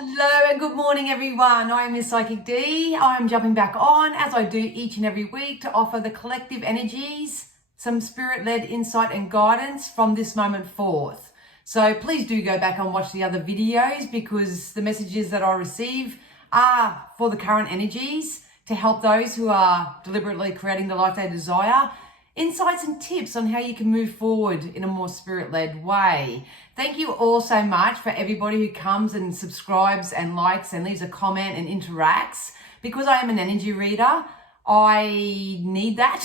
Hello and good morning everyone. I am Miss Psychic D. I am jumping back on as I do each and every week to offer the collective energies, some spirit-led insight and guidance from this moment forth. So please do go back and watch the other videos because the messages that I receive are for the current energies to help those who are deliberately creating the life they desire. Insights and tips on how you can move forward in a more spirit-led way. Thank you all so much for everybody who comes and subscribes and likes and leaves a comment and interacts. Because I am an energy reader, I need that,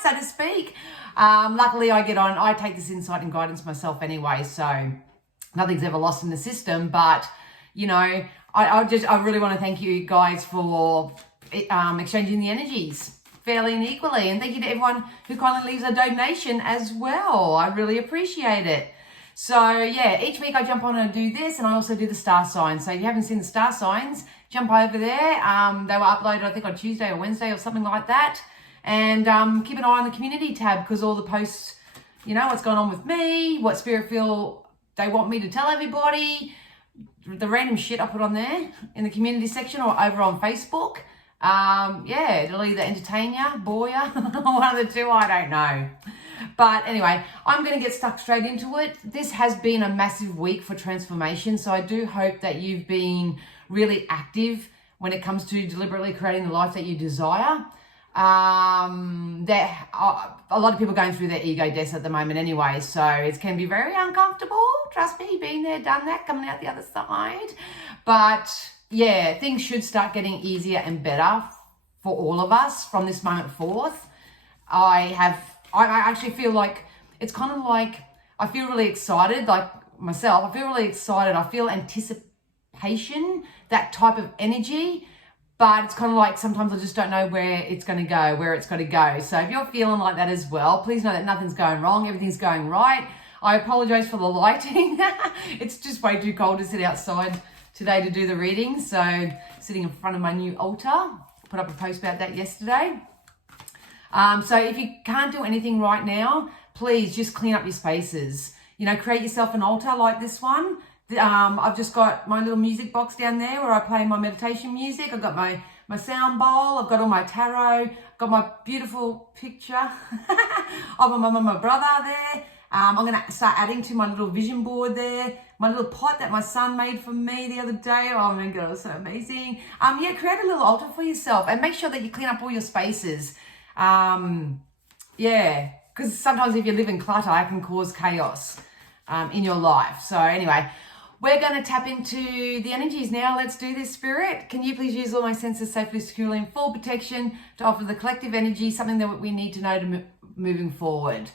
so to speak. Luckily, I take this insight and guidance myself anyway, so nothing's ever lost in the system. But, you know, I really want to thank you guys for exchanging the energies fairly and equally, and thank you to everyone who kindly leaves a donation as well. I really appreciate it. So yeah, each week I jump on and do this, and I also do the star signs. So if you haven't seen the star signs, jump over there. They were uploaded I think on Tuesday or Wednesday or something like that. And keep an eye on the community tab because all the posts, you know, what's going on with me, what spirit feel they want me to tell everybody, the random shit I put on there in the community section or over on Facebook. Yeah, it'll either entertain you, bore you, one of the two, I don't know. But anyway, I'm going to get stuck straight into it. This has been a massive week for transformation, so I do hope that you've been really active when it comes to deliberately creating the life that you desire. A lot of people going through their ego deaths at the moment anyway, so it can be very uncomfortable. Trust me, been there, done that, coming out the other side. But yeah, things should start getting easier and better for all of us from this moment forth. I actually feel like it's kind of like I feel really excited, like myself. I feel really excited. I feel anticipation, that type of energy, but it's kind of like sometimes I just don't know where it's going to go, where it's going to go. So if you're feeling like that as well, please know that nothing's going wrong. Everything's going right. I apologize for the lighting. It's just way too cold to sit outside today to do the reading. So sitting in front of my new altar, put up a post about that yesterday. So if you can't do anything right now, please just clean up your spaces. You know, create yourself an altar like this one. I've just got my little music box down there where I play my meditation music. I've got my sound bowl. I've got all my tarot. I've got my beautiful picture of my mum and my brother there. I'm going to start adding to my little vision board there. My little pot that my son made for me the other day. Oh my God, it was so amazing. Yeah, create a little altar for yourself and make sure that you clean up all your spaces. Yeah, because sometimes if you live in clutter, it can cause chaos in your life. So anyway, we're going to tap into the energies now. Let's do this, Spirit. Can you please use all my senses safely, securely, and full protection to offer the collective energy, something that we need to know to moving forward.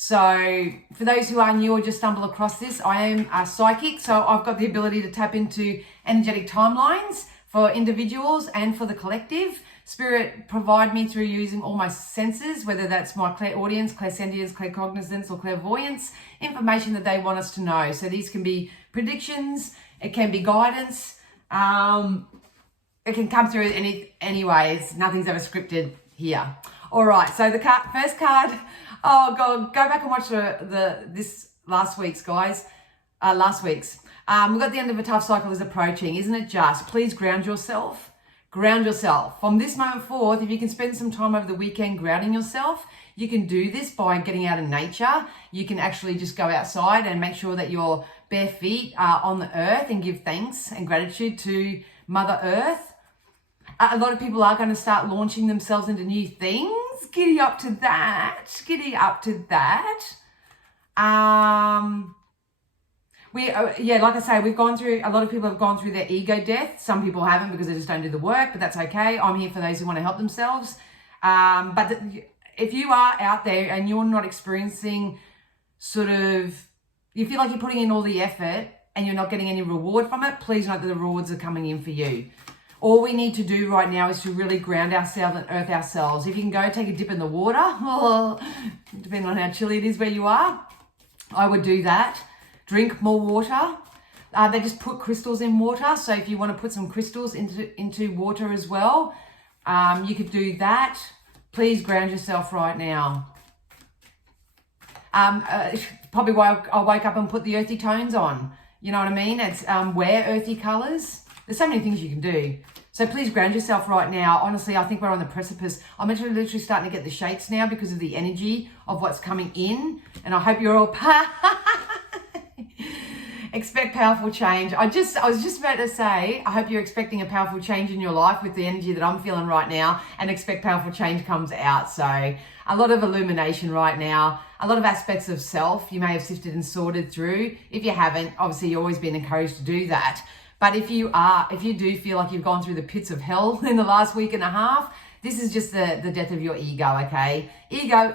So for those who are new or just stumble across this, I am a psychic, so I've got the ability to tap into energetic timelines for individuals and for the collective. Spirit provide me through using all my senses, whether that's my clairaudience, clairsentience, claircognizance, or clairvoyance, information that they want us to know. So these can be predictions, it can be guidance, it can come through any ways. Nothing's ever scripted here. All right, so the first card. Oh God, go back and watch this last week's, guys. Last week's. We've got the end of a tough cycle is approaching, isn't it just? Please ground yourself. Ground yourself. From this moment forth, if you can spend some time over the weekend grounding yourself, you can do this by getting out in nature. You can actually just go outside and make sure that your bare feet are on the earth and give thanks and gratitude to Mother Earth. A lot of people are going to start launching themselves into new things. Giddy up to that. Giddy up to that. Yeah, like I say, a lot of people have gone through their ego death. Some people haven't because they just don't do the work, but that's okay. I'm here for those who want to help themselves. But if you are out there and you're not experiencing you feel like you're putting in all the effort and you're not getting any reward from it, please note that the rewards are coming in for you. All we need to do right now is to really ground ourselves and earth ourselves. If you can go take a dip in the water, depending on how chilly it is where you are, I would do that. Drink more water. They just put crystals in water. So if you want to put some crystals into water as well, you could do that. Please ground yourself right now. Probably why I'll wake up and put the earthy tones on. You know what I mean? It's wear earthy colors. There's so many things you can do. So please ground yourself right now. Honestly, I think we're on the precipice. I'm literally starting to get the shakes now because of the energy of what's coming in. And I hope you're all expect powerful change. I was just about to say, I hope you're expecting a powerful change in your life with the energy that I'm feeling right now, and expect powerful change comes out. So a lot of illumination right now, a lot of aspects of self you may have sifted and sorted through. If you haven't, obviously you've always been encouraged to do that. But if you do feel like you've gone through the pits of hell in the last week and a half, this is just the death of your ego, okay? Ego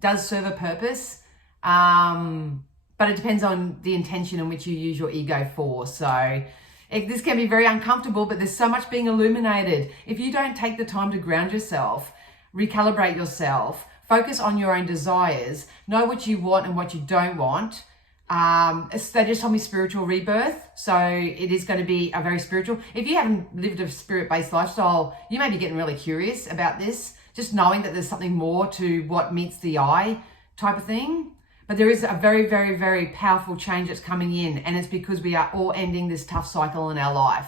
does serve a purpose, but it depends on the intention in which you use your ego for. So this can be very uncomfortable, but there's so much being illuminated. If you don't take the time to ground yourself, recalibrate yourself, focus on your own desires, know what you want and what you don't want. They just told me spiritual rebirth. So it is going to be a very spiritual. If you haven't lived a spirit-based lifestyle, you may be getting really curious about this, just knowing that there's something more to what meets the eye type of thing. But there is a very, very, very powerful change that's coming in, and it's because we are all ending this tough cycle in our life.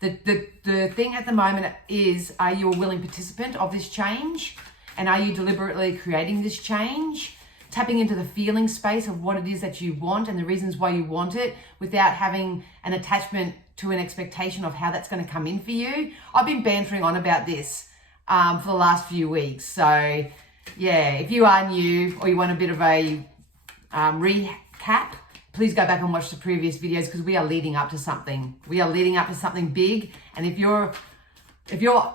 The thing at the moment is, are you a willing participant of this change? And are you deliberately creating this change? Tapping into the feeling space of what it is that you want and the reasons why you want it, without having an attachment to an expectation of how that's going to come in for you. I've been bantering on about this for the last few weeks. So yeah, if you are new or you want a bit of a recap, please go back and watch the previous videos, because we are leading up to something. We are leading up to something big. And if you're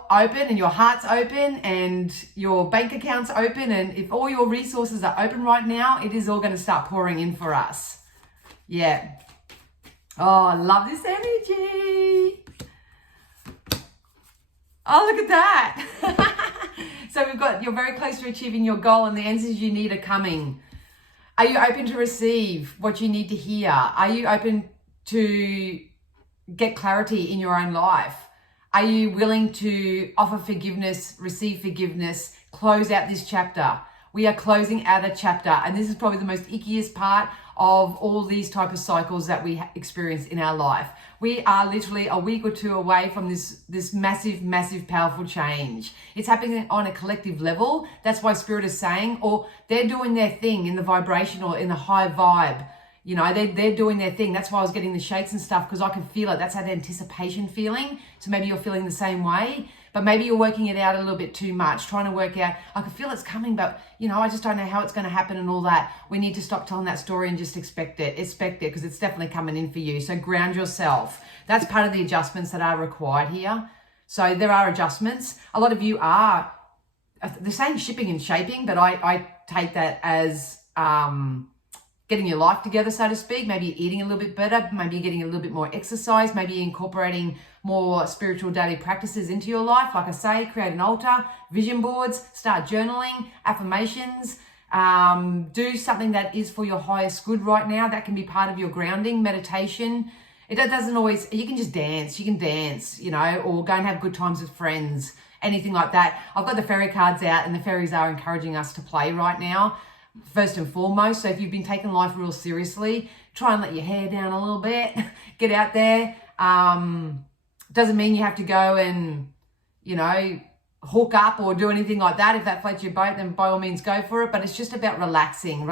open and your heart's open and your bank account's open, and if all your resources are open right now, it is all going to start pouring in for us. Yeah. Oh, I love this energy. Oh, look at that. So we've got, you're very close to achieving your goal, and the answers you need are coming. Are you open to receive what you need to hear? Are you open to get clarity in your own life? Are you willing to offer forgiveness, receive forgiveness, close out this chapter? We are closing out a chapter, and this is probably the most ickiest part of all these type of cycles that we experience in our life. We are literally a week or two away from this massive, massive, powerful change. It's happening on a collective level. That's why Spirit is saying, or they're doing their thing in the vibrational, in the high vibe. You know, they're doing their thing. That's why I was getting the shakes and stuff, because I can feel it. That's that anticipation feeling. So maybe you're feeling the same way, but maybe you're working it out a little bit too much, trying to work out, I can feel it's coming, but you know, I just don't know how it's going to happen and all that. We need to stop telling that story and just expect it, because it's definitely coming in for you. So ground yourself. That's part of the adjustments that are required here. So there are adjustments. A lot of you are, they're saying shipping and shaping, but I take that as, getting your life together, so to speak. Maybe eating a little bit better, maybe getting a little bit more exercise, maybe incorporating more spiritual daily practices into your life. Like I say, create an altar, vision boards, start journaling, affirmations, do something that is for your highest good right now. That can be part of your grounding, meditation. It doesn't always, you can just dance, you know, or go and have good times with friends, anything like that. I've got the fairy cards out, and the fairies are encouraging us to play right now, first and foremost. So if you've been taking life real seriously, try and let your hair down a little bit, get out there. Doesn't mean you have to go and, you know, hook up or do anything like that. If that floats your boat, then by all means go for it. But it's just about relaxing.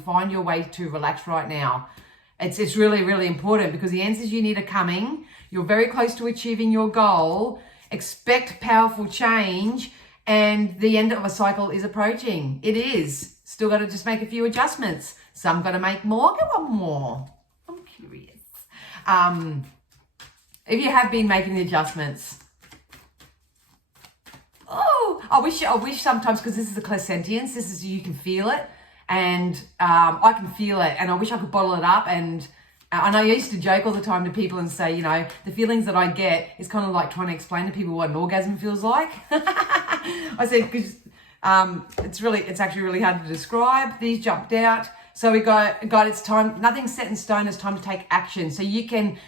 Find your way to relax right now. It's really, really important, because the answers you need are coming. You're very close to achieving your goal. Expect powerful change, and the end of a cycle is approaching. It is. Still got to just make a few adjustments. Some got to make more. Go on more. I'm curious. If you have been making the adjustments. Oh, I wish sometimes, because this is the clairsentience, this is, you can feel it, and I can feel it, and I wish I could bottle it up. And I used to joke all the time to people and say, you know, the feelings that I get is kind of like trying to explain to people what an orgasm feels like. I said, because it's actually really hard to describe. These jumped out. So we got it's time. Nothing's set in stone. It's time to take action. So you can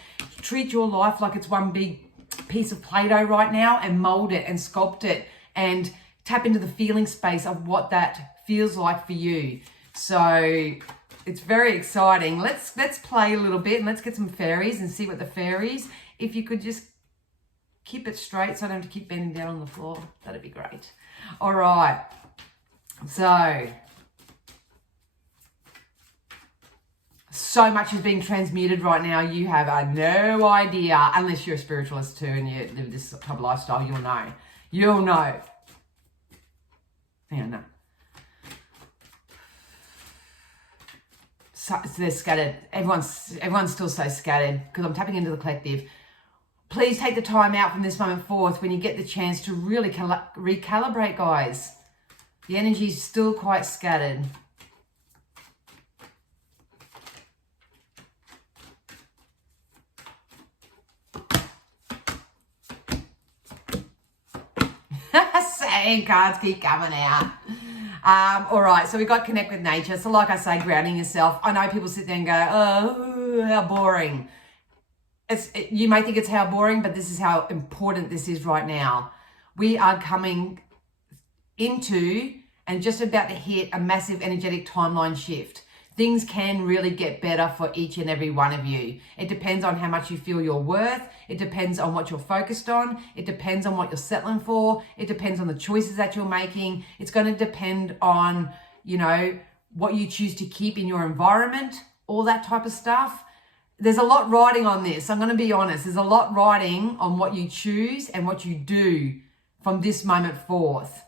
treat your life like it's one big piece of Play-Doh right now, and mold it and sculpt it and tap into the feeling space of what that feels like for you. So it's very exciting. Let's play a little bit and let's get some fairies and see what the fairies, if you could just keep it straight so I don't have to keep bending down on the floor. That'd be great. All right. So much is being transmuted right now. You have no idea, unless you're a spiritualist too and you live this type of lifestyle, you'll know. You'll know. Yeah, no. So they're scattered. Everyone's still so scattered because I'm tapping into the collective. Please take the time out from this moment forth when you get the chance to really recalibrate, guys. The energy is still quite scattered. Same cards keep coming out. All right, so we've got connect with nature. So like I say, grounding yourself. I know people sit there and go, oh, how boring. You may think it's how boring, but this is how important this is right now. We are coming into and just about to hit a massive energetic timeline shift. Things can really get better for each and every one of you. It depends on how much you feel you're worth. It depends on what you're focused on. It depends on what you're settling for. It depends on the choices that you're making. It's going to depend on, what you choose to keep in your environment, all that type of stuff. There's a lot riding on this. I'm going to be honest. There's a lot riding on what you choose and what you do from this moment forth.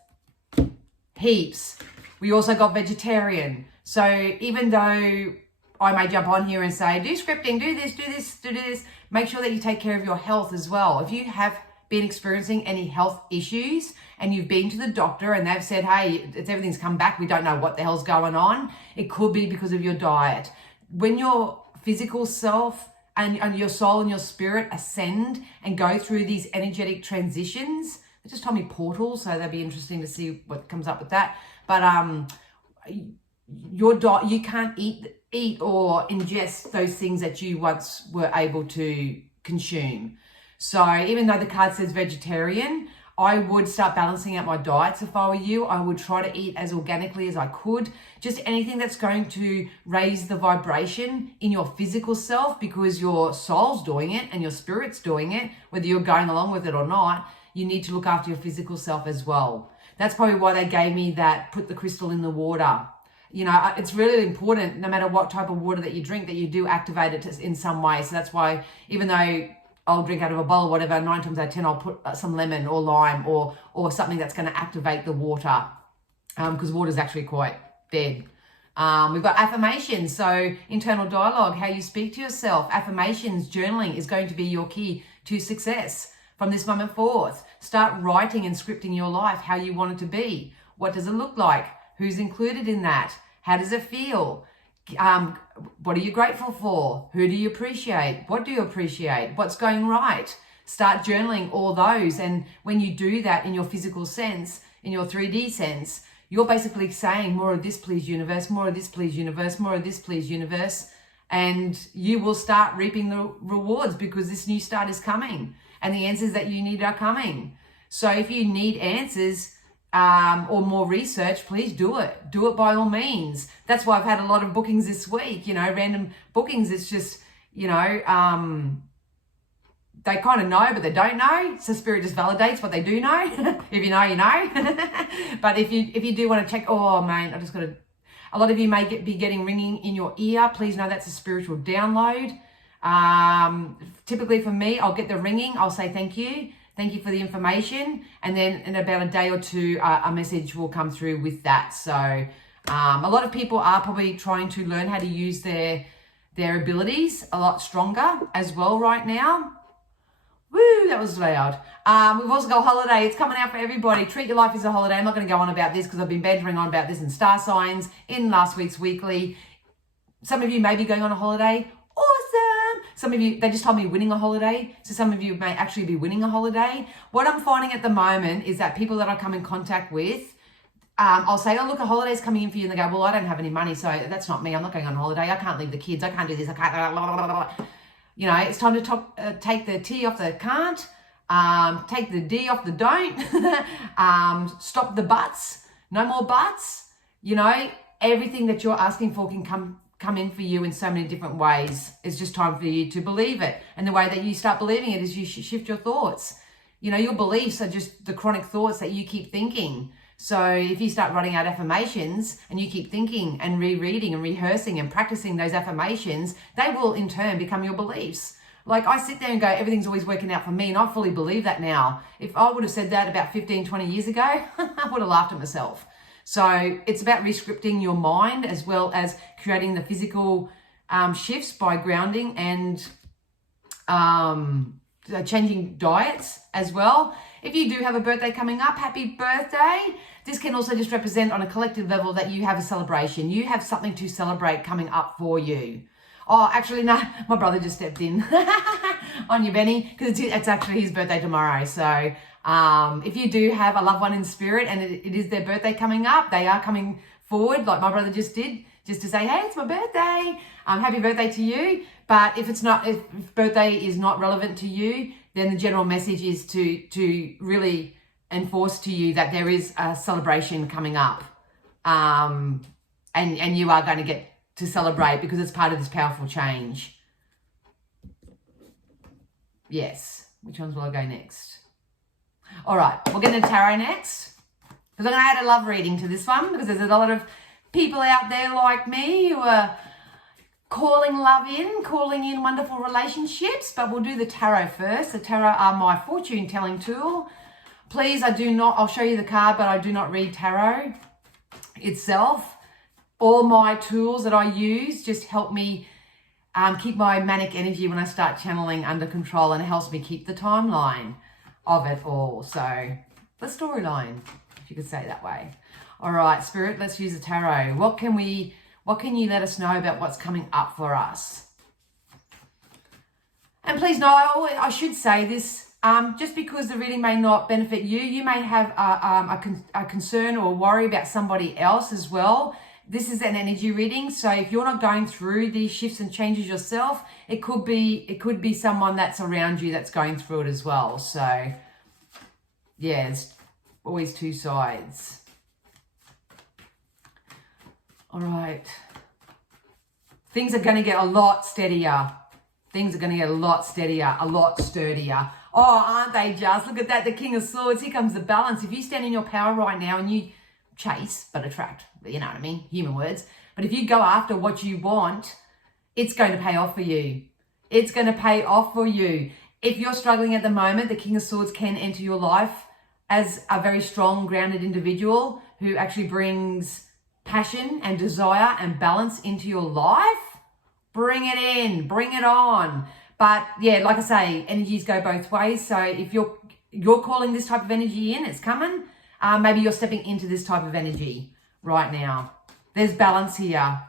Heaps. We also got vegetarian. So even though I may jump on here and say, do scripting, do this, make sure that you take care of your health as well. If you have been experiencing any health issues and you've been to the doctor and they've said, hey, everything's come back, we don't know what the hell's going on, it could be because of your diet. When your physical self and your soul and your spirit ascend and go through these energetic transitions, they just told me portals, so that'd be interesting to see what comes up with that. But your diet, you can't eat or ingest those things that you once were able to consume. So even though the card says vegetarian, I would start balancing out my diets if I were you. I would try to eat as organically as I could. Just anything that's going to raise the vibration in your physical self, because your soul's doing it and your spirit's doing it, whether you're going along with it or not. You need to look after your physical self as well. That's probably why they gave me that, put the crystal in the water. It's really important, no matter what type of water that you drink, that you do activate it in some way. So that's why, even though I'll drink out of a bowl or whatever, 9 times out of 10, I'll put some lemon or lime or something that's going to activate the water, because water is actually quite dead. We've got affirmations. So internal dialogue, how you speak to yourself. Affirmations, journaling is going to be your key to success from this moment forth. Start writing and scripting your life, how you want it to be. What does it look like? Who's included in that? How does it feel? What are you grateful for? Who do you appreciate? What do you appreciate? What's going right? Start journaling all those. And when you do that in your physical sense, in your 3D sense, you're basically saying, more of this, please, universe, more of this, please, universe, more of this, please, universe. And you will start reaping the rewards, because this new start is coming and the answers that you need are coming. So if you need answers, or more research, please do it. Do it by all means. That's why I've had a lot of bookings this week, random bookings. It's just, they kind of know, but they don't know. So spirit just validates what they do know. If you know, you know. But if you do want to check, oh man, a lot of you may be getting ringing in your ear. Please know that's a spiritual download. Typically for me, I'll get the ringing. I'll say thank you. Thank you for the information. And then in about a day or two, a message will come through with that. So a lot of people are probably trying to learn how to use their abilities a lot stronger as well right now. Woo, that was loud. We've also got a holiday. It's coming out for everybody. Treat your life as a holiday. I'm not going to go on about this because I've been bantering on about this in star signs in last week's weekly. Some of you may be going on a holiday. Awesome. Some of you, they just told me winning a holiday. So some of you may actually be winning a holiday. What I'm finding at the moment is that people that I come in contact with, I'll say, oh, look, a holiday's coming in for you. And they go, well, I don't have any money, so that's not me. I'm not going on holiday. I can't leave the kids. I can't do this. I can't, blah, blah, blah, blah. It's time to take the T off the can't, take the D off the don't, stop the buts, no more buts. Everything that you're asking for can come come in for you in so many different ways. It's just time for you to believe it. And the way that you start believing it is you shift your thoughts. You know, your beliefs are just the chronic thoughts that you keep thinking. So if you start writing out affirmations and you keep thinking and rereading and rehearsing and practicing those affirmations, they will in turn become your beliefs. Like I sit there and go, everything's always working out for me. And I fully believe that now. If I would have said that about 15, 20 years ago, I would have laughed at myself. So it's about rescripting your mind as well as creating the physical shifts by grounding and changing diets as well. If you do have a birthday coming up, happy birthday. This can also just represent on a collective level that you have a celebration. You have something to celebrate coming up for you. Oh, actually, no, my brother just stepped in on you, Benny, because it's actually his birthday tomorrow. So if you do have a loved one in spirit and it is their birthday coming up, they are coming forward like my brother just did, just to say, hey, it's my birthday. Happy birthday to you. But if birthday is not relevant to you, then the general message is to really enforce to you that there is a celebration coming up. And you are going to get to celebrate because it's part of this powerful change. Yes. Which ones will I go next? All right. We'll get into tarot next. Because I'm going to add a love reading to this one because there's a lot of people out there like me who are calling in wonderful relationships. But we'll do the tarot first. The tarot are my fortune telling tool. Please, I'll show you the card, but I do not read tarot itself. All my tools that I use just help me keep my manic energy when I start channeling under control, and it helps me keep the timeline of it all. So the storyline, if you could say it that way. All right, Spirit, let's use the tarot. What can you let us know about what's coming up for us? And please know, I should say this, just because the reading may not benefit you, you may have a concern or worry about somebody else as well. This is an energy reading, so if you're not going through these shifts and changes yourself, it could be someone that's around you that's going through it as well. So, yeah, it's always two sides. All right. Things are going to get a lot steadier. Things are going to get a lot steadier, a lot sturdier. Oh, aren't they just? Look at that, the King of Swords. Here comes the balance. If you stand in your power right now and you chase but attract, you know what I mean, human words, but if you go after what you want, it's going to pay off for you. It's going to pay off for you. If you're struggling at the moment, the King of Swords can enter your life as a very strong, grounded individual who actually brings passion and desire and balance into your life. Bring it in, bring it on. But yeah, like I say, energies go both ways. So if you're calling this type of energy in, it's coming. Maybe you're stepping into this type of energy right now. There's balance here.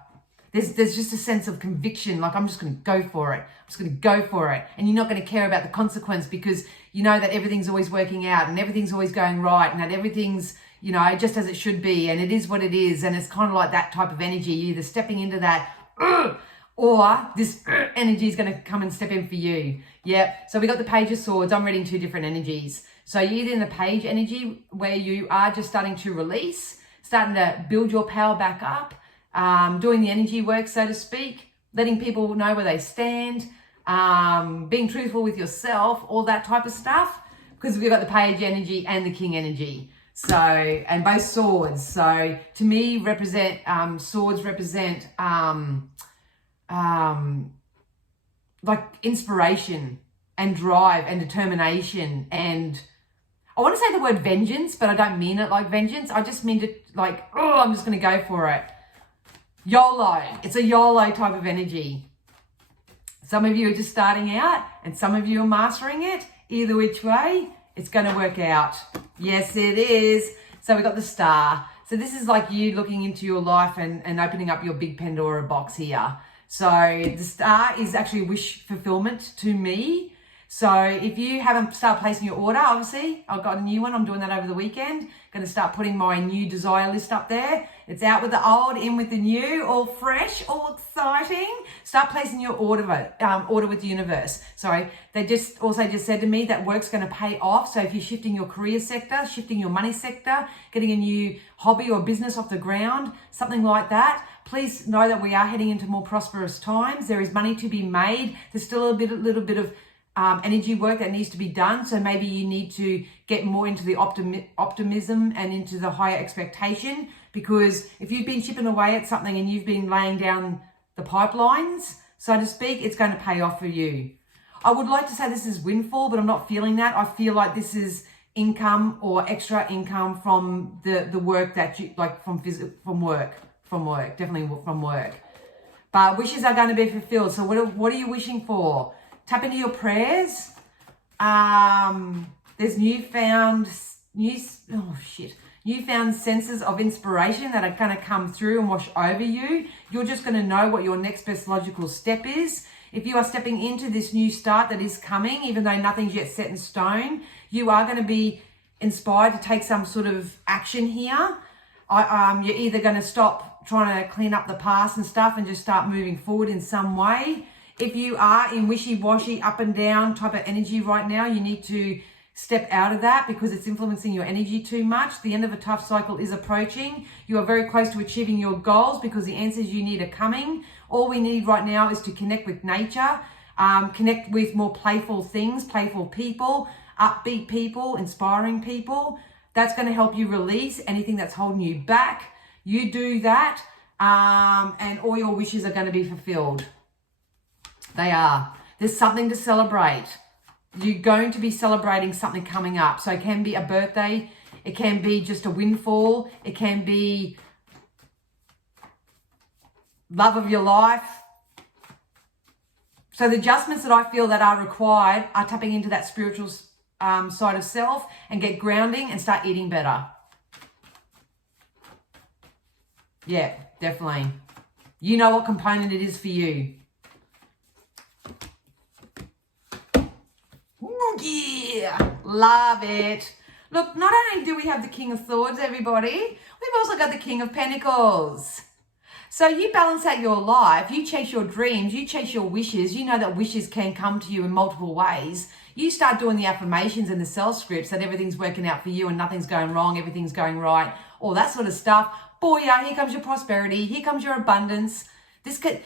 There's just a sense of conviction, like I'm just going to go for it. I'm just going to go for it. And you're not going to care about the consequence because you know that everything's always working out and everything's always going right and that everything's, you know, just as it should be and it is what it is. And it's kind of like that type of energy. You're either stepping into that or this energy is going to come and step in for you. Yep. So we got the Page of Swords. I'm reading two different energies. So you're either in the Page energy where you are just starting to release, starting to build your power back up, doing the energy work, so to speak, letting people know where they stand, being truthful with yourself, all that type of stuff, because we've got the Page energy and the King energy. So, and both swords. So to me, swords represent like inspiration and drive and determination, and I want to say the word vengeance, but I don't mean it like vengeance. I just mean it like, oh, I'm just going to go for it. YOLO. It's a YOLO type of energy. Some of you are just starting out and some of you are mastering it. Either which way, it's going to work out. Yes, it is. So we got the Star. So this is like you looking into your life and opening up your big Pandora box here. So the Star is actually wish fulfillment to me. So if you haven't started placing your order, obviously, I've got a new one. I'm doing that over the weekend. Going to start putting my new desire list up there. It's out with the old, in with the new, all fresh, all exciting. Start placing your order with the universe. Sorry, they just said to me that work's going to pay off. So if you're shifting your career sector, shifting your money sector, getting a new hobby or business off the ground, something like that, Please know that we are heading into more prosperous times. There is money to be made. There's still a little bit of energy work that needs to be done. So maybe you need to get more into the optimism and into the higher expectation, because if you've been chipping away at something and you've been laying down the pipelines, so to speak, it's going to pay off for you. I would like to say this is windfall, but I'm not feeling that. I feel like this is income or extra income from the work that you like, from work, definitely from work. But wishes are going to be fulfilled. So what are you wishing for? Tap into your prayers. There's newfound senses of inspiration that are going to come through and wash over you. You're just going to know what your next best logical step is. If you are stepping into this new start that is coming, even though nothing's yet set in stone, you are going to be inspired to take some sort of action here. You're either going to stop trying to clean up the past and stuff and just start moving forward in some way. If you are in wishy-washy, up and down type of energy right now, you need to step out of that because it's influencing your energy too much. The end of a tough cycle is approaching. You are very close to achieving your goals because the answers you need are coming. All we need right now is to connect with nature, connect with more playful things, playful people, upbeat people, inspiring people. That's going to help you release anything that's holding you back. You do that, and all your wishes are going to be fulfilled. They are. There's something to celebrate. You're going to be celebrating something coming up. So it can be a birthday. It can be just a windfall. It can be love of your life. So the adjustments that I feel that are required are tapping into that spiritual side of self and get grounding and start eating better. Yeah, definitely. You know what component it is for you. Yeah, love it. Look, not only do we have the King of Swords, everybody, we've also got the King of Pentacles. So you balance out your life, you chase your dreams, you chase your wishes. You know that wishes can come to you in multiple ways. You start doing the affirmations and the self-scripts that everything's working out for you and nothing's going wrong, everything's going right, all that sort of stuff. Booyah, here comes your prosperity, here comes your abundance. This could,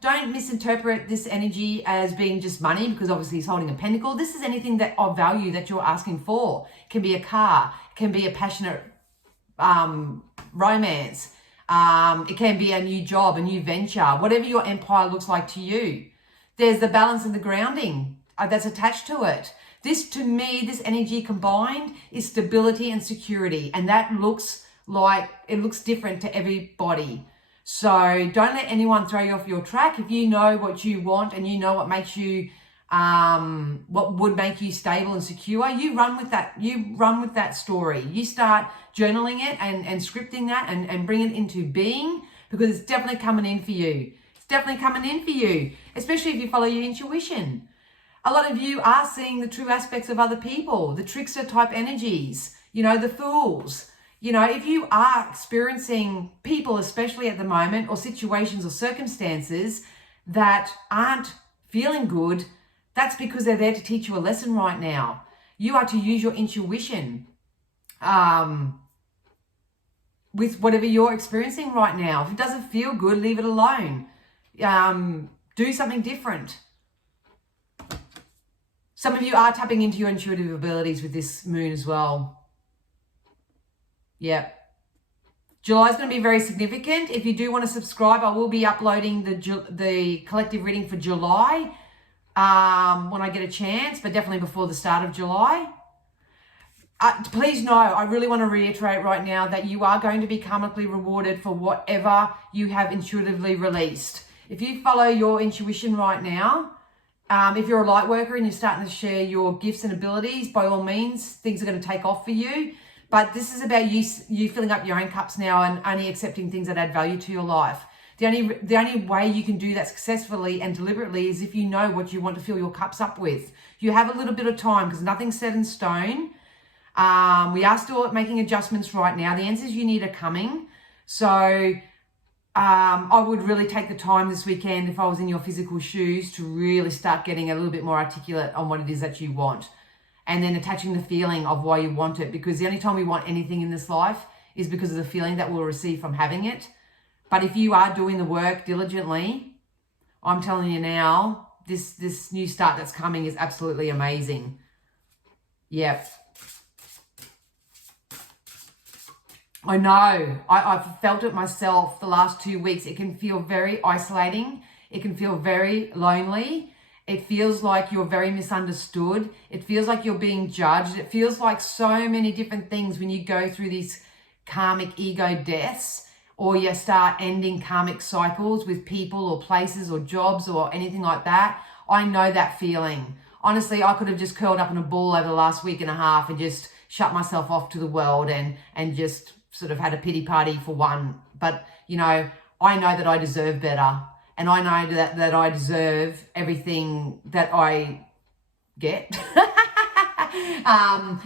don't misinterpret this energy as being just money, because obviously he's holding a pentacle. This is anything that of value that you're asking for. It can be a car, it can be a passionate romance, it can be a new job, a new venture, whatever your empire looks like to you. There's the balance and the grounding that's attached to it. This, to me, this energy combined is stability and security, and that looks different to everybody. So don't let anyone throw you off your track. If you know what you want and you know what makes you, what would make you stable and secure, you run with that. You run with that story. You start journaling it and scripting that and bring it into being, because it's definitely coming in for you. It's definitely coming in for you, especially if you follow your intuition. A lot of you are seeing the true aspects of other people, the trickster type energies, the fools. If you are experiencing people, especially at the moment, or situations or circumstances that aren't feeling good, that's because they're there to teach you a lesson right now. You are to use your intuition with whatever you're experiencing right now. If it doesn't feel good, leave it alone. Do something different. Some of you are tapping into your intuitive abilities with this moon as well. Yeah. July is going to be very significant. If you do want to subscribe, I will be uploading the collective reading for July when I get a chance, but definitely before the start of July. Please know, I really want to reiterate right now that you are going to be karmically rewarded for whatever you have intuitively released. If you follow your intuition right now, if you're a light worker and you're starting to share your gifts and abilities, by all means, things are going to take off for you. But this is about you filling up your own cups now and only accepting things that add value to your life. The only way you can do that successfully and deliberately is if you know what you want to fill your cups up with. You have a little bit of time because nothing's set in stone. We are still making adjustments right now. The answers you need are coming. So I would really take the time this weekend, if I was in your physical shoes, to really start getting a little bit more articulate on what it is that you want. And then attaching the feeling of why you want it, because the only time we want anything in this life is because of the feeling that we'll receive from having it. But if you are doing the work diligently, I'm telling you now, this new start that's coming is absolutely amazing. Yep. I know. I've felt it myself the last 2 weeks. It can feel very isolating. It can feel very lonely. It feels like you're very misunderstood. It feels like you're being judged. It feels like so many different things when you go through these karmic ego deaths, or you start ending karmic cycles with people or places or jobs or anything like that. I know that feeling. Honestly, I could have just curled up in a ball over the last week and a half and just shut myself off to the world and just sort of had a pity party for one. But, you know, I know that I deserve better. And I know that I deserve everything that I get.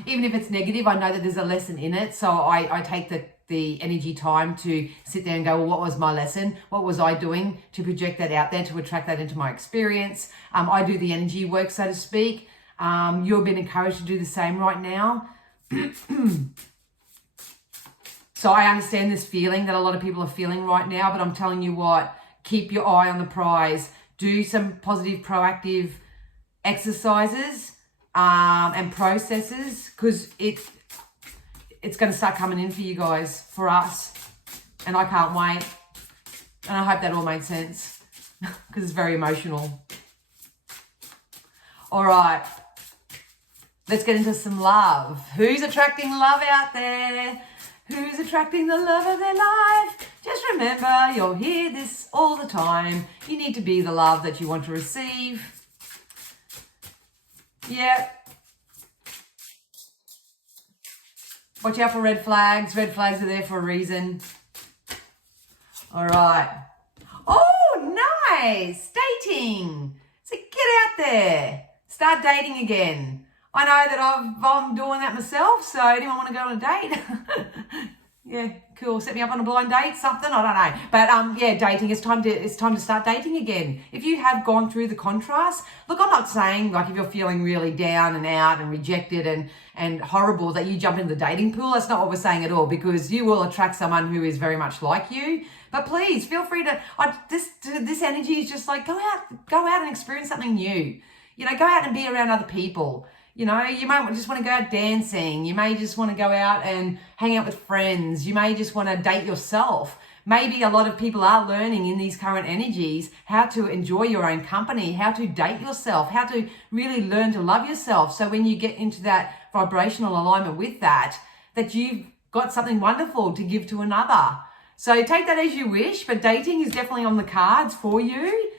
Even if it's negative, I know that there's a lesson in it. So I take the energy time to sit there and go, well, what was my lesson? What was I doing to project that out there, to attract that into my experience? I do the energy work, so to speak. You've been encouraged to do the same right now. So I understand this feeling that a lot of people are feeling right now, but I'm telling you what, keep your eye on the prize. Do some positive, proactive exercises and processes, because it's going to start coming in for you guys, for us. And I can't wait. And I hope that all made sense, because it's very emotional. All right. Let's get into some love. Who's attracting love out there? Who's attracting the love of their life? Just remember, you'll hear this all the time. You need to be the love that you want to receive. Yep. Watch out for red flags. Red flags are there for a reason. All right. Oh, nice. Dating. So get out there. Start dating again. I know that I'm doing that myself, so anyone want to go on a date? Yeah, cool. Set me up on a blind date, something, I don't know. But yeah, dating, it's time to start dating again. If you have gone through the contrast, look, I'm not saying like if you're feeling really down and out and rejected and horrible that you jump into the dating pool. That's not what we're saying at all, because you will attract someone who is very much like you. But please feel free to, this energy is just like, go out and experience something new. You know, go out and be around other people. You know, you might just want to go out dancing. You may just want to go out and hang out with friends. You may just want to date yourself. Maybe a lot of people are learning in these current energies how to enjoy your own company, how to date yourself, how to really learn to love yourself. So when you get into that vibrational alignment with that you've got something wonderful to give to another. So take that as you wish, but dating is definitely on the cards for you.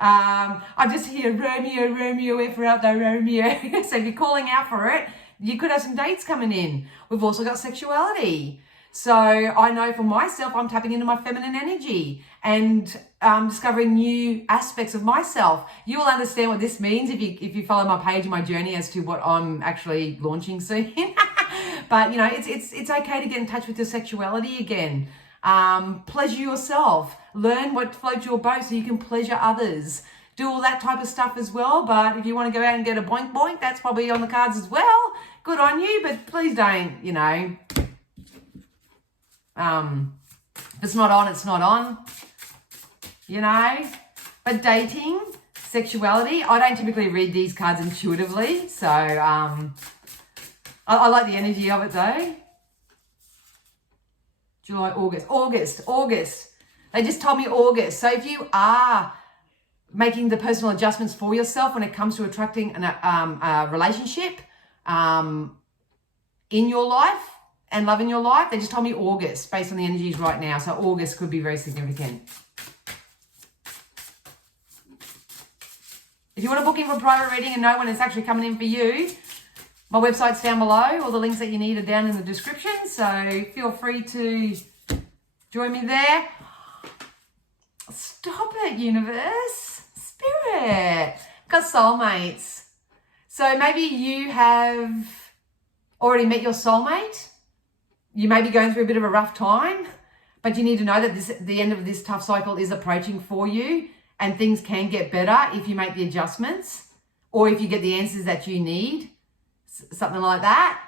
I just hear Romeo, if we're out there, Romeo. So if you're calling out for it, you could have some dates coming in. We've also got sexuality. So I know for myself, I'm tapping into my feminine energy and discovering new aspects of myself. You will understand what this means if you follow my page and my journey as to what I'm actually launching soon. But you know, it's okay to get in touch with your sexuality again. Pleasure yourself, learn what floats your boat so you can pleasure others, do all that type of stuff as well. But if you want to go out and get a boink boink, that's probably on the cards as well. Good on you, but please don't, you know, if it's not on, it's not on, you know. But dating, sexuality, I don't typically read these cards intuitively, so I like the energy of it though. July, August. They just told me August. So if you are making the personal adjustments for yourself when it comes to attracting a relationship in your life and love in your life, they just told me August based on the energies right now. So August could be very significant. If you want to book in for a private reading and know when it's actually coming in for you, my website's down below. All the links that you need are down in the description. So feel free to join me there. Stop it, universe. Spirit. Got soulmates. So maybe you have already met your soulmate. You may be going through a bit of a rough time, but you need to know that the end of this tough cycle is approaching for you, and things can get better if you make the adjustments or if you get the answers that you need. Something like that.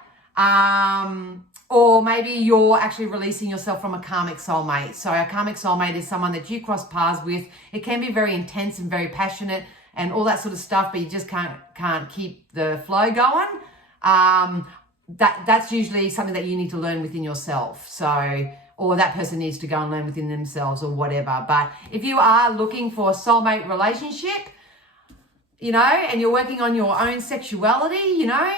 Or maybe you're actually releasing yourself from a karmic soulmate. So a karmic soulmate is someone that you cross paths with. It can be very intense and very passionate and all that sort of stuff, but you just can't keep the flow going. That's usually something that you need to learn within yourself. So, or that person needs to go and learn within themselves or whatever. But if you are looking for a soulmate relationship, you know, and you're working on your own sexuality, you know,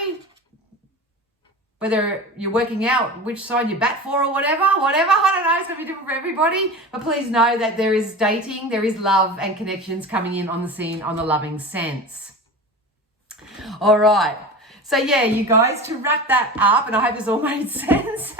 whether you're working out which side you bat for or whatever, I don't know, it's going to be different for everybody. But please know that there is dating, there is love and connections coming in on the scene on the loving sense. All right. So yeah, you guys, to wrap that up, and I hope this all made sense.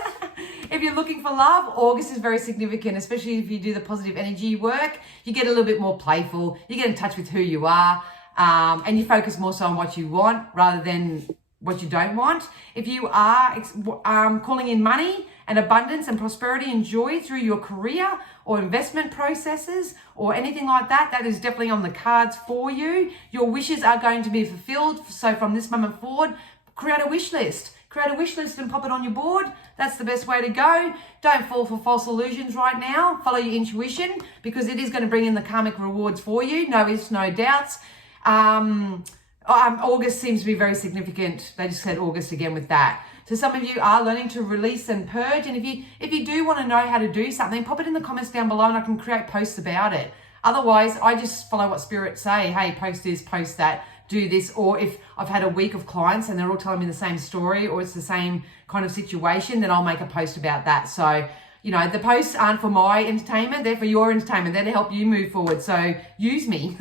If you're looking for love, August is very significant, especially if you do the positive energy work. You get a little bit more playful, you get in touch with who you are, and you focus more so on what you want rather than what you don't want. If you are calling in money and abundance and prosperity and joy through your career or investment processes or anything like that, that is definitely on the cards for you. Your wishes are going to be fulfilled. So from this moment forward, create a wish list. Create a wish list and pop it on your board. That's the best way to go. Don't fall for false illusions right now. Follow your intuition, because it is going to bring in the karmic rewards for you. No ifs, no doubts. August seems to be very significant. They just said August again with that. So some of you are learning to release and purge. And if you do want to know how to do something, pop it in the comments down below and I can create posts about it. Otherwise, I just follow what spirits say. Hey, post this, post that, do this. Or if I've had a week of clients and they're all telling me the same story or it's the same kind of situation, then I'll make a post about that. So, you know, the posts aren't for my entertainment, they're for your entertainment. They're to help you move forward. So use me.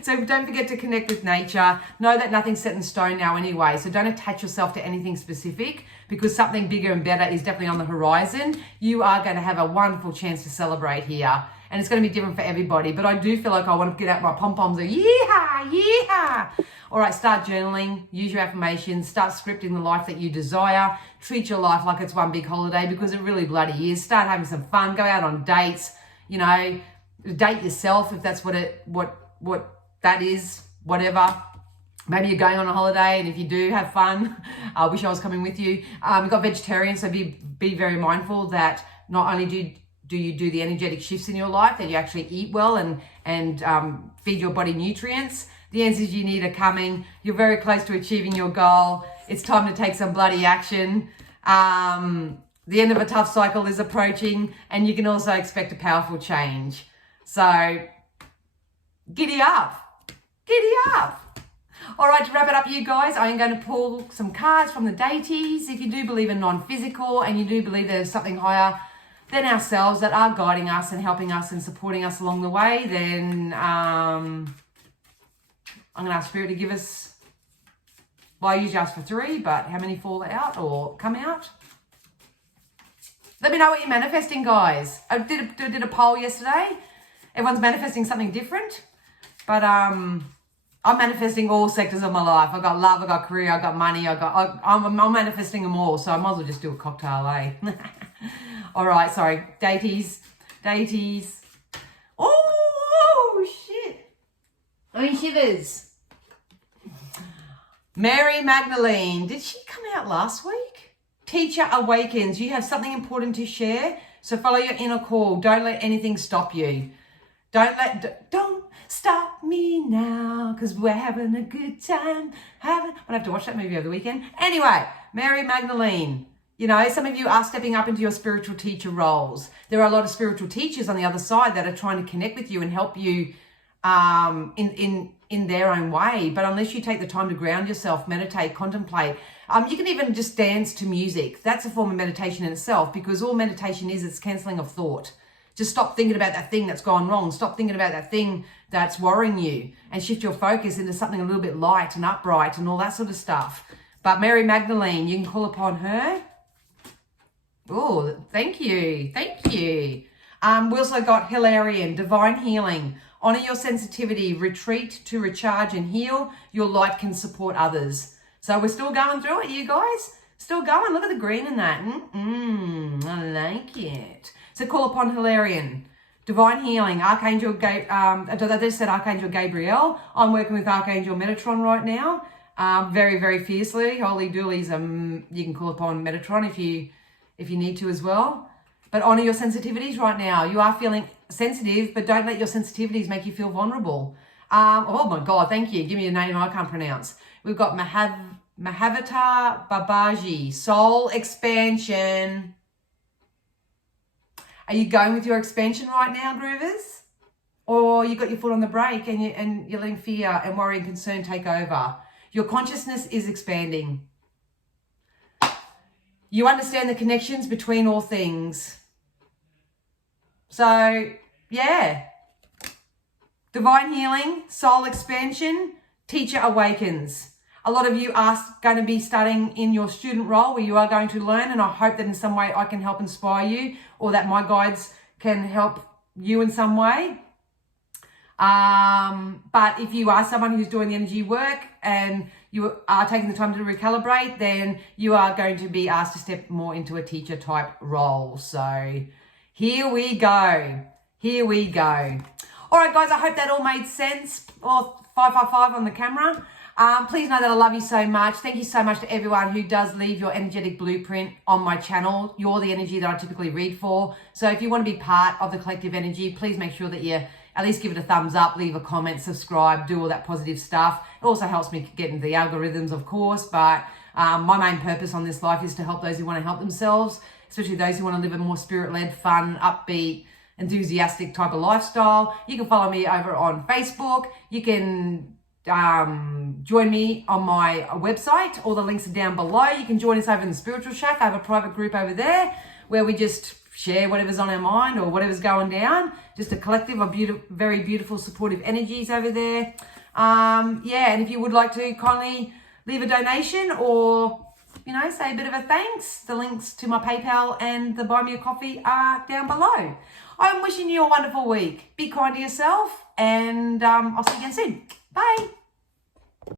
So don't forget to connect with nature. Know that nothing's set in stone now anyway. So don't attach yourself to anything specific, because something bigger and better is definitely on the horizon. You are going to have a wonderful chance to celebrate here. And it's going to be different for everybody. But I do feel like I want to get out my pom-poms and yeehaw, yeehaw. All right, start journaling, use your affirmations, start scripting the life that you desire. Treat your life like it's one big holiday, because it really bloody is. Start having some fun, go out on dates, you know, date yourself if that's what that is, whatever. Maybe you're going on a holiday, and if you do, have fun. I wish I was coming with you. We've got vegetarians, so be very mindful that not only do you do the energetic shifts in your life, that you actually eat well and feed your body nutrients. The answers you need are coming. You're very close to achieving your goal. It's time to take some bloody action. The end of a tough cycle is approaching, and you can also expect a powerful change. So giddy up. Giddy up. All right, to wrap it up, you guys, I am going to pull some cards from the deities. If you do believe in non-physical and you do believe there's something higher than ourselves that are guiding us and helping us and supporting us along the way, then I'm going to ask Spirit to give us, well, I usually ask for 3, but how many fall out or come out? Let me know what you're manifesting, guys. I did a poll yesterday. Everyone's manifesting something different, but I'm manifesting all sectors of my life. I've got love, I've got career, I've got money, I'm manifesting them all, so I might as well just do a cocktail, eh? All right, sorry, deities. Oh, shit. I mean, shivers. Mary Magdalene, did she come out last week? Teacher awakens. You have something important to share, so follow your inner call. Don't let anything stop you. Don't stop me now, because we're having a good time. I'll have to watch that movie over the weekend. Anyway, Mary Magdalene. You know, some of you are stepping up into your spiritual teacher roles. There are a lot of spiritual teachers on the other side that are trying to connect with you and help you in their own way. But unless you take the time to ground yourself, meditate, contemplate, you can even just dance to music. That's a form of meditation in itself, because all meditation is, it's cancelling of thought. Just stop thinking about that thing that's gone wrong. Stop thinking about that thing that's worrying you, and shift your focus into something a little bit light and upright and all that sort of stuff. But Mary Magdalene, you can call upon her. Oh, thank you. We also got Hilarion, divine healing. Honor your sensitivity, retreat to recharge and heal. Your light can support others. So we're still going through it, you guys. Still going. Look at the green in that. I like it. So call upon Hilarion, divine healing. Archangel, I just said Archangel Gabriel. I'm working with Archangel Metatron right now. very, very fiercely. Holy doolies, you can call upon Metatron if you need to as well. But honor your sensitivities right now. You are feeling sensitive, but don't let your sensitivities make you feel vulnerable. Oh my God, thank you. Give me a name I can't pronounce. We've got Mahavata Babaji, soul expansion. Are you going with your expansion right now, Groovers? Or you got your foot on the brake and you're letting fear and worry and concern take over? Your consciousness is expanding. You understand the connections between all things. So, yeah. Divine healing, soul expansion, teacher awakens. A lot of you are going to be studying in your student role where you are going to learn, and I hope that in some way I can help inspire you, or that my guides can help you in some way. But if you are someone who's doing the energy work and you are taking the time to recalibrate, then you are going to be asked to step more into a teacher type role. So here we go. Here we go. All right, guys, I hope that all made sense. Or 555 on the camera. Please know that I love you so much. Thank you so much to everyone who does leave your energetic blueprint on my channel. You're the energy that I typically read for. So if you want to be part of the collective energy, please make sure that you at least give it a thumbs up, leave a comment, subscribe, do all that positive stuff. It also helps me get into the algorithms, of course, but my main purpose on this life is to help those who want to help themselves, especially those who want to live a more spirit-led, fun, upbeat, enthusiastic type of lifestyle. You can follow me over on Facebook. You can join me on my website. All the links are down below. You can join us over in the Spiritual Shack. I have a private group over there where we just share whatever's on our mind or whatever's going down. Just a collective of very beautiful, supportive energies over there. Yeah, and if you would like to kindly leave a donation or, you know, say a bit of a thanks, the links to my PayPal and the Buy Me a Coffee are down below. I'm wishing you a wonderful week. Be kind to yourself, and I'll see you again soon. Bye.